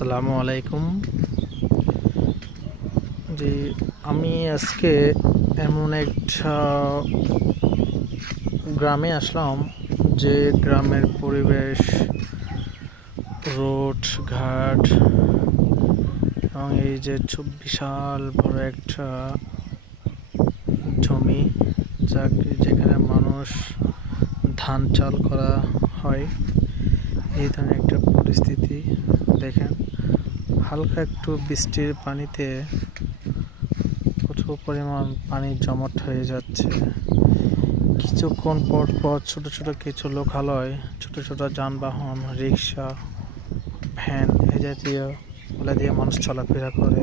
আসসালামু আলাইকুম। জি, আমি আজকে এমন একটা গ্রামে আসলাম যে গ্রামের পরিবেশ, রোড ঘাট এবং এই যে বিশাল বড় একটা জমি যেখানে মানুষ ধান চাল করা হয়, এই ধরনের একটা পরিস্থিতি দেখেন। হালকা একটু বৃষ্টির পানিতে প্রচুর পরিমাণ পানি জমাট হয়ে যাচ্ছে। কিছুক্ষণ পর পর ছোট ছোট কিছু লোকালয়, ছোট ছোট যানবাহন, রিক্সা, ভ্যান এ জাতীয় ওগুলা দিয়ে মানুষ চলাফেরা করে।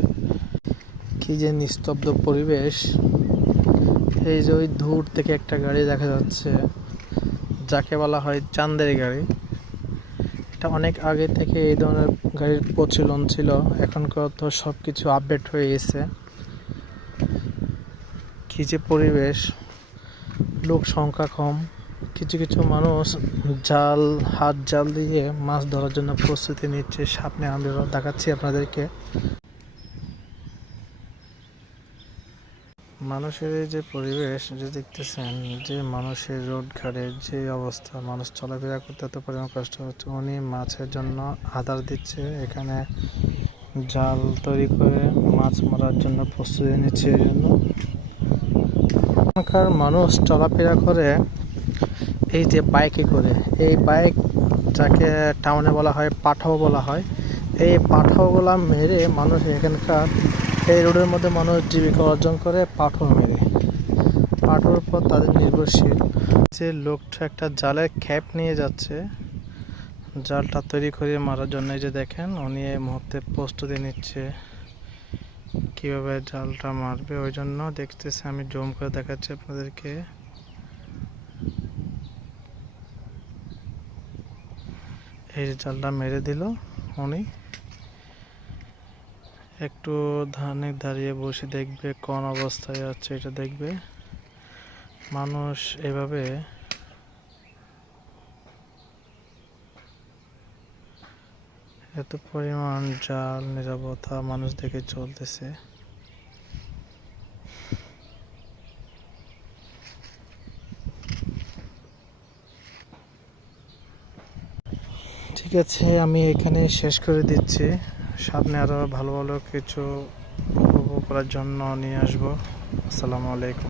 কি যে নিস্তব্ধ পরিবেশ। এই যে ওই দূর থেকে একটা গাড়ি দেখা যাচ্ছে, যাকে বলা হয় চাঁদের গাড়ি। এটা অনেক আগে থেকে এই ধরনের গাড়ির প্রচলন ছিল, এখনকার তো সব কিছু আপডেট হয়ে গেছে। কি যে পরিবেশ, লোক সংখ্যা কম। কিছু কিছু মানুষ হাত জাল দিয়ে মাছ ধরার জন্য প্রস্তুতি নিচ্ছে। সামনে আমি দেখাচ্ছি আপনাদেরকে। মানুষের এই যে পরিবেশ যে দেখতেছেন, যে মানুষের রোড ঘাটের যে অবস্থা, মানুষ চলাফেরা করতে এত পরিমাণ কষ্ট হচ্ছে। উনি মাছের জন্য আদার দিচ্ছে, এখানে জাল তৈরি করে মাছ মারার জন্য প্রস্তুতি নিচ্ছে। এই জন্য এখানকার মানুষ চলাফেরা করে এই যে বাইকে করে। এই বাইক, যাকে টাউনে বলা হয় পাঠাও বলা হয়, এই পাঠাওগুলা মেরে মানুষ এখানকার এই রোডের মধ্যে মানুষ জীবিকা অর্জন করে পাঠাও মেরে। পাঠার উপর তাদের নির্ভরশীল। যে লোকটা একটা জালের খ্যাপ নিয়ে যাচ্ছে জালটা তৈরি করে মারার জন্য। এই যে দেখেন, উনি এই মুহূর্তে প্রস্তুতি নিচ্ছে কিভাবে জালটা মারবে। ওই জন্য দেখতেছে, আমি জুম করে দেখাচ্ছি আপনাদেরকে। এই জালটা মেরে দিল উনি। একটু দাঁড়িয়ে বসে দেখবে কোন অবস্থায় আছে, এটা দেখবে। মানুষ এভাবে এত পরিমাণ জাল নিরাপত্তা মানুষ দেখে চলতেছে। ঠিক আছে, আমি এখানে শেষ করে দিচ্ছি। সামনে আরো ভালো ভালো কিছু উপভোগ করার জন্য নিয়ে আসবো। আসসালামু আলাইকুম।